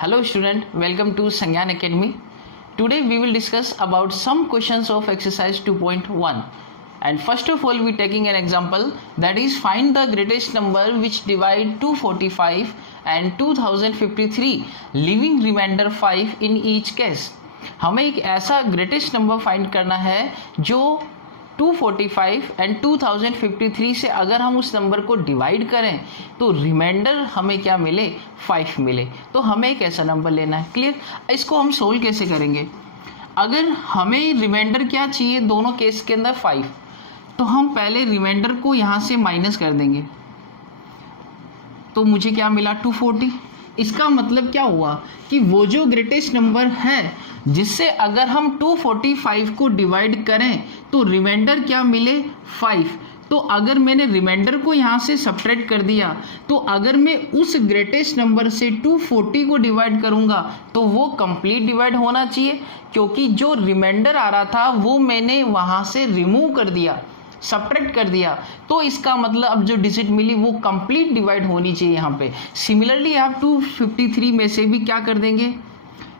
Hello student, welcome to Sangyan Academy. Today we will discuss about some questions of exercise 2.1. And first of all we taking an example, that is find the greatest number which divide 245 and 2053 leaving remainder 5 in each case. हमें एक ऐसा greatest number find करना है जो 245 and 2053 से अगर हम उस नंबर को डिवाइड करें तो रिमाइंडर हमें क्या मिले, 5 मिले. तो हमें एक ऐसा नंबर लेना है. क्लियर. इसको हम सोल्व कैसे करेंगे? अगर हमें रिमाइंडर क्या चाहिए दोनों केस के अंदर 5, तो हम पहले रिमाइंडर को यहाँ से माइनस कर देंगे. तो मुझे क्या मिला, 240. इसका मतलब क्या हुआ कि वो जो ग्रेटेस्ट नंबर है जिससे अगर हम 245 को डिवाइड करें तो रिमाइंडर क्या मिले, 5. तो अगर मैंने रिमाइंडर को यहाँ से सब्ट्रैक्ट कर दिया तो अगर मैं उस ग्रेटेस्ट नंबर से 240 को डिवाइड करूँगा तो वो कंप्लीट डिवाइड होना चाहिए, क्योंकि जो रिमाइंडर आ रहा था वो मैंने वहाँ से रिमूव कर दिया, सब्ट्रैक्ट कर दिया. तो इसका मतलब अब जो डिजिट मिली वो कंप्लीट डिवाइड होनी चाहिए यहाँ पे. सिमिलरली आप 253 में से भी क्या कर देंगे,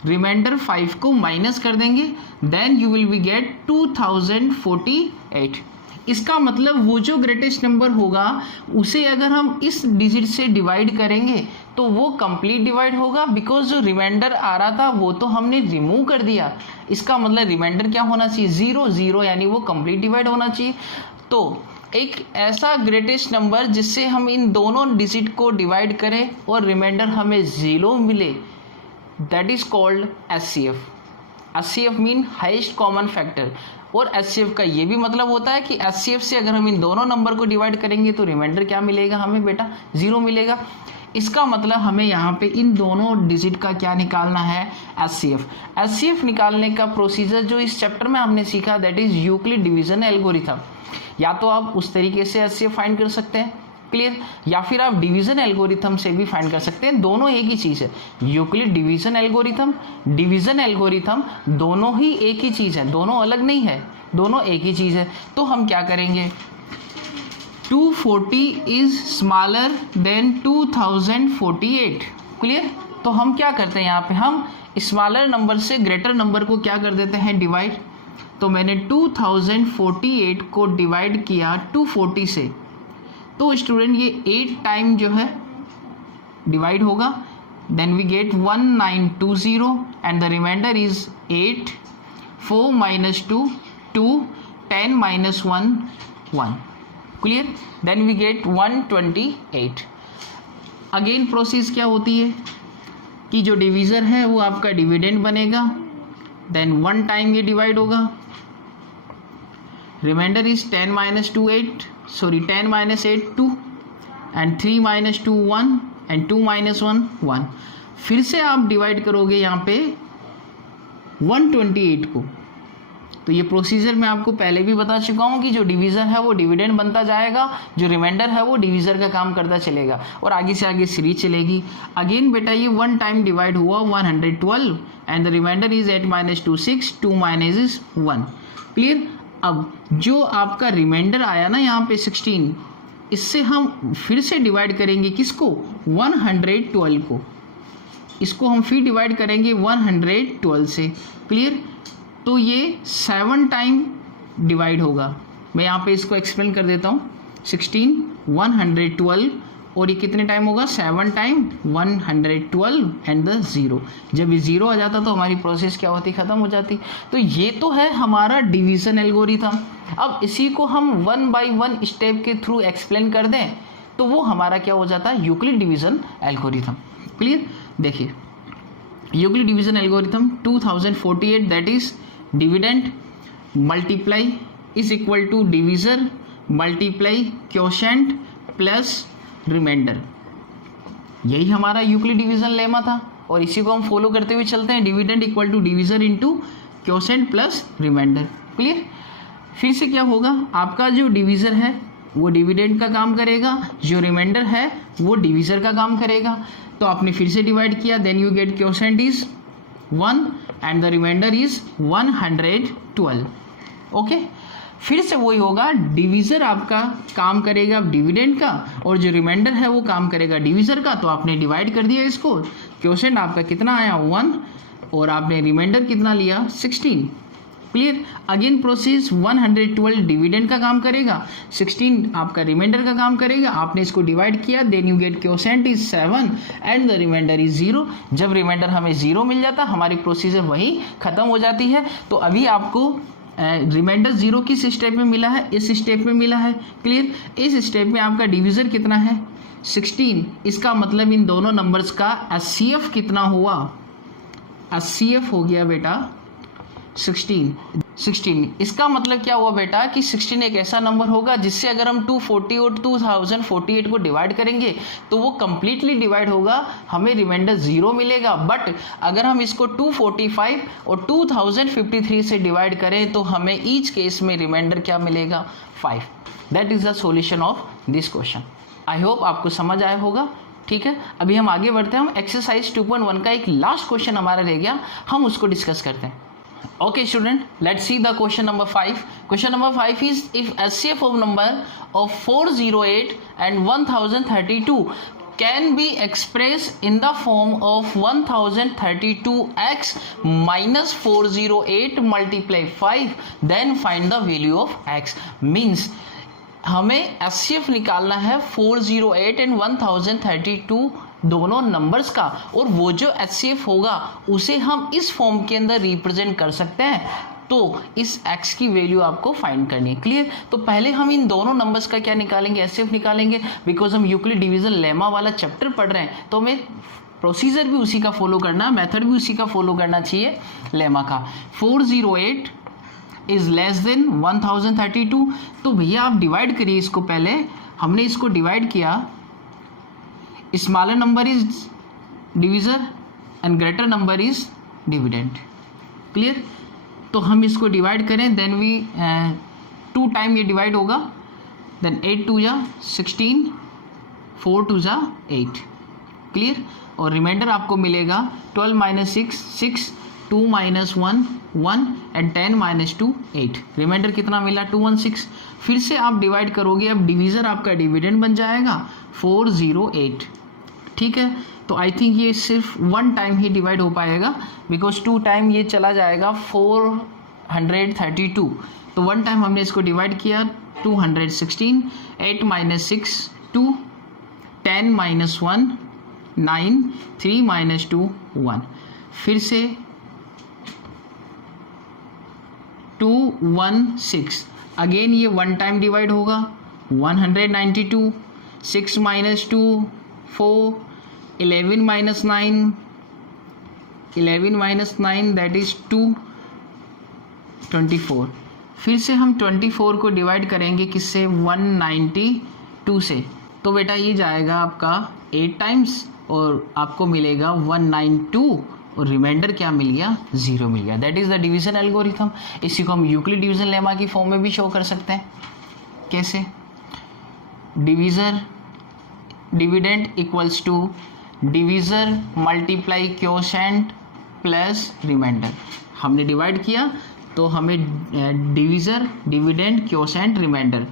रिमाइंडर 5 को माइनस कर देंगे, then you will be get 2048. इसका मतलब वो जो ग्रेटेस्ट नंबर होगा उसे अगर हम इस डिजिट से डिवाइड करेंगे तो वो कंप्लीट डिवाइड होगा, बिकॉज जो रिमाइंडर आ रहा था वो तो हमने रिमूव कर दिया. इसका मतलब रिमाइंडर क्या होना चाहिए, 0 0, यानी वो कंप्लीट डिवाइड होना चाहिए. तो एक ऐसा ग्रेटेस्ट नंबर जिससे हम इन दोनों डिजिट को डिवाइड करें और रिमाइंडर हमें 0 मिले, that is called HCF. HCF mean highest common factor. और HCF का ये भी मतलब होता है कि HCF से अगर हम इन दोनों नंबर को डिवाइड करेंगे तो रिमाइंडर क्या मिलेगा हमें बेटा, 0 मिलेगा. इसका मतलब हमें यहाँ पे इन दोनों डिजिट का क्या निकालना है, HCF. HCF निकालने का प्रोसीजर जो इस चैप्टर में हमने सीखा that is Euclid division algorithm. या तो आप उस तरीके से HCF फाइंड कर सकते हैं, क्लियर, या फिर आप डिवीजन एल्गोरिथम से भी फाइंड कर सकते हैं. दोनों एक ही चीज़ है. Euclid division algorithm, division algorithm दोनों ही एक ही चीज़ है, दोनों अलग नहीं है, दोनों एक ही चीज़ है. तो हम क्या करेंगे, 240 इज स्मॉलर देन 2048. क्लियर. तो हम क्या करते हैं यहाँ पे, हम स्मॉलर नंबर से ग्रेटर नंबर को क्या कर देते हैं, डिवाइड. तो मैंने 2048 को डिवाइड किया 240 से, तो स्टूडेंट ये 8 टाइम जो है डिवाइड होगा, then we get 1920 and the remainder is 8, 4 minus 2 2, 10 minus 1 1. Clear. Then we get 128. Again process क्या होती है कि जो डिवीज़र है वो आपका डिविडेंड बनेगा, देन 1 टाइम ये डिवाइड होगा, remainder is 10 minus 2 8, sorry 10 minus 8 2 and 3 minus 2 1 and 2 minus 1 1. फिर से आप डिवाइड करोगे यहाँ पे 128 को. तो ये प्रोसीजर मैं आपको पहले भी बता चुका हूँ कि जो डिवीज़र है वो डिविडेंड बनता जाएगा, जो रिमाइंडर है वो डिवीज़र का काम करता चलेगा और आगे से आगे सीरीज चलेगी. अगेन बेटा ये 1 टाइम डिवाइड हुआ 112 and the remainder is 8 minus 2 6, 2 minus is 1. Clear. अब जो आपका रिमाइंडर आया ना यहाँ पे 16, इससे हम फिर से डिवाइड करेंगे किसको, 112 को. इसको हम फिर डिवाइड करेंगे 112 से. क्लियर. तो ये 7 टाइम डिवाइड होगा. मैं यहाँ पे इसको एक्सप्लेन कर देता हूँ. 16, 112 और ये कितने टाइम होगा, 7 टाइम 112 एंड द 0. जब ये 0 आ जाता तो हमारी प्रोसेस क्या होती, ख़त्म हो जाती. तो ये तो है हमारा डिवीज़न एल्गोरिथम. अब इसी को हम 1 by 1 स्टेप के थ्रू एक्सप्लेन कर दें तो वो हमारा क्या हो जाता है, यूक्लिड डिवीज़न एल्गोरिथम. क्लियर. देखिए Euclid division algorithm 2048 that is dividend multiply is equal to divisor multiply quotient plus remainder. यही हमारा यूक्लिड डिवीजन लेमा था और इसी को हम फॉलो करते हुए चलते हैं. Dividend equal to divisor into quotient plus remainder. Clear. फिर से क्या होगा, आपका जो डिवीज़र है वो डिविडेंड का काम करेगा, जो रिमाइंडर है वो डिवीज़र का काम करेगा. तो आपने फिर से डिवाइड किया, then you get quotient is 1 and the remainder is 112. Okay. फिर से वही होगा, डिवीज़र आपका काम करेगा डिविडेंड का और जो रिमाइंडर है वो काम करेगा डिवीज़र का. तो आपने डिवाइड कर दिया इसको, क्वोशेंट आपका कितना आया 1 और आपने रिमाइंडर कितना लिया 16। क्लियर। अगेन प्रोसेस 112 डिविडेंड का काम करेगा, 16 आपका रिमाइंडर का काम करेगा। आपने इसको डिवाइड किया, then you get quotient is 7 and the remainder is 0। जब रिमाइंडर हमें 0 मिल जाता हमारी प्रोसीजर वही खत्म हो जाती है। तो अभी आपको रिमाइंडर 0 किस स्टेप में मिला है, इस स्टेप में मिला है। क्लियर। इस स्टेप में आपका डिविजर कितना है 16। इसका मतलब इन दोनों नंबर्स का एचसीएफ कितना हुआ, एचसीएफ हो गया बेटा 16। इसका मतलब क्या हुआ बेटा कि 16 एक ऐसा नंबर होगा जिससे अगर हम 240 और 2048 को डिवाइड करेंगे तो वो कंप्लीटली डिवाइड होगा, हमें रिमाइंडर 0 मिलेगा। बट अगर हम इसको 245 और 2053 से डिवाइड करें तो हमें ईच केस में रिमाइंडर क्या मिलेगा 5। That is the solution of this question. I hope आपको समझ आया होगा। ठीक है, अभी हम आगे बढ़ते हैं। हम एक्सरसाइज 2.1 का एक लास्ट क्वेश्चन हमारा रह गया, हम उसको डिस्कस करते हैं। Okay student, let's see the question number 5. Question number 5 is if HCF of number of 408 and 1032 can be expressed in the form of 1032x minus 408 multiply 5, then find the value of x. Means हमें HCF निकालना है 408 and 1032 दोनों numbers का, और वो जो HCF होगा उसे हम इस फॉर्म के अंदर रिप्रेजेंट कर सकते हैं। तो इस x की वैल्यू आपको फाइंड करनी है। क्लियर। तो पहले हम इन दोनों नंबर्स का क्या निकालेंगे, HCF निकालेंगे। बिकॉज हम यूक्लिड डिवीजन लेमा वाला चैप्टर पढ़ रहे हैं तो हमें प्रोसीजर भी उसी का फॉलो करना है, मेथड भी उसी का फॉलो करना चाहिए लेमा का। 408 इज लेस देन 1032। तो भैया आप डिवाइड करिए इसको। पहले हमने इसको डिवाइड किया, smaller number is divisor and greater number is dividend. Clear. तो हम इसको डिवाइड करें, देन वी 2 टाइम ये डिवाइड होगा, देन 8 2 जा 16, 4 2 जा 8। क्लियर। और रिमाइंडर आपको मिलेगा 12 minus 6 6, 2 minus 1 1 and 10 minus 2 8। Remainder कितना मिला 216। फिर से आप डिवाइड करोगे, अब डिवीज़र आपका डिविडेंड बन जाएगा 408। ठीक है। तो आई थिंक ये सिर्फ 1 टाइम ही डिवाइड हो पाएगा, बिकॉज 2 टाइम ये चला जाएगा 432। तो 1 टाइम हमने इसको डिवाइड किया 216, 8 माइनस 6 2, 10 माइनस 1 9, 3 माइनस 2 1। फिर से 216, अगेन ये 1 टाइम डिवाइड होगा 192, 6 माइनस 2 4, 11 माइनस 9 दैट इज 2 24। फिर से हम 24 को डिवाइड करेंगे किससे 192 से। तो बेटा ये जाएगा आपका 8 टाइम्स और आपको मिलेगा 192 और रिमाइंडर क्या मिल गया 0 मिल गया। That is the division algorithm. इसी को हम यूक्लिड डिवीजन लेमा की फॉर्म में भी शो कर सकते हैं। कैसे, divisor dividend equals to divisor multiply quotient plus remainder. हमने डिवाइड किया तो हमें divisor dividend quotient remainder.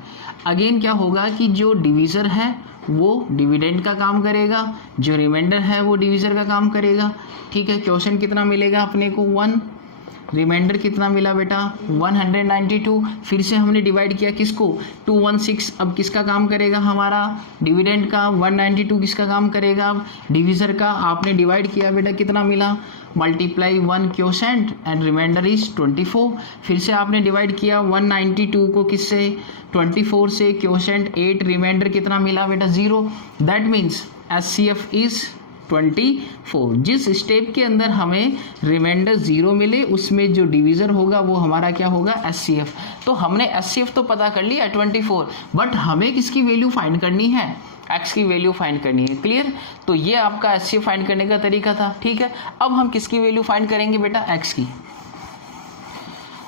Again क्या होगा कि जो डिवीजर है वो डिविडेंड का काम करेगा, जो रिमाइंडर है वो डिवीजर का काम करेगा। ठीक है। क्वोशेंट कितना मिलेगा अपने को 1, रिमाइंडर कितना मिला बेटा 192। फिर से हमने डिवाइड किया किसको 216। अब किसका काम करेगा हमारा डिविडेंड का, 192 किसका काम करेगा अब डिवीजर का। आपने डिवाइड किया बेटा कितना मिला multiply 1 quotient and remainder is 24। फिर से आपने डिवाइड किया 192 को किससे 24 से, क्वोशेंट 8, रिमाइंडर कितना मिला बेटा 0। That means HCF is 24। जिस स्टेप के अंदर हमें रिमाइंडर 0 मिले उसमें जो डिवीजर होगा वो हमारा क्या होगा HCF। तो हमने HCF तो पता कर लिया 24, बट हमें किसकी वैल्यू फाइंड करनी है, x की वैल्यू फाइंड करनी है। क्लियर। तो ये आपका HCF फाइंड करने का तरीका था। ठीक है। अब हम किसकी वैल्यू फाइंड करेंगे बेटा x की।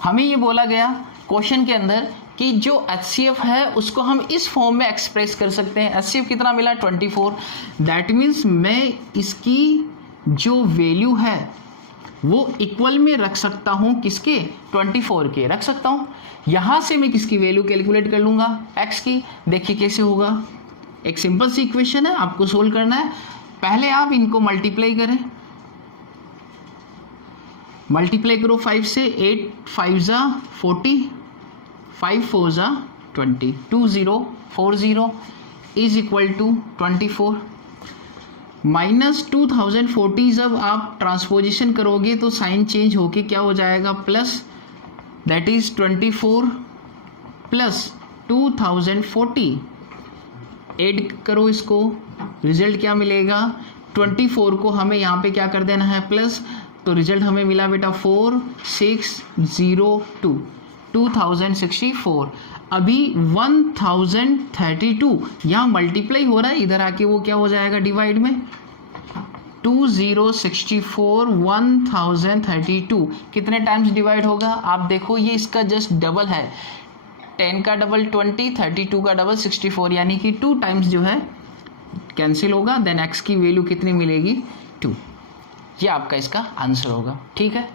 हमें ये बोला गया क्वेश्चन के अंदर कि जो HCF है उसको हम इस फॉर्म में एक्सप्रेस कर सकते हैं। HCF कितना मिला 24। दैट मीन्स मैं इसकी जो वैल्यू है वो इक्वल में रख सकता हूँ, किसके 24 के रख सकता हूँ। यहाँ से मैं किसकी वैल्यू कैलकुलेट कर लूँगा x की। देखिए कैसे होगा, एक सिंपल सी इक्वेशन है, आपको सोल्व करना है। पहले आप इनको मल्टीप्लाई करें, मल्टीप्लाई करो 5 से, 8 5 ज़ा 40, 5 4 ज़ा 20, 2040 इज इक्वल टू 24 माइनस 2040। जब आप ट्रांसपोजिशन करोगे तो साइन चेंज होके क्या हो जाएगा, plus, that is 24 plus 2040, add करो इसको, रिजल्ट क्या मिलेगा, 24 को हमें यहाँ पे क्या कर देना है प्लस, तो रिजल्ट हमें मिला बेटा 4602, 2064। अभी 1032 यहाँ मल्टीप्लाई हो रहा है, इधर आके वो क्या हो जाएगा डिवाइड में, 2064 1032 कितने टाइम्स डिवाइड होगा, आप देखो ये इसका जस्ट डबल है, 10 का डबल 20, 32 का डबल 64, यानी कि 2 टाइम्स जो है कैंसिल होगा, देन x की वैल्यू कितनी मिलेगी 2। ये आपका इसका आंसर होगा। ठीक है।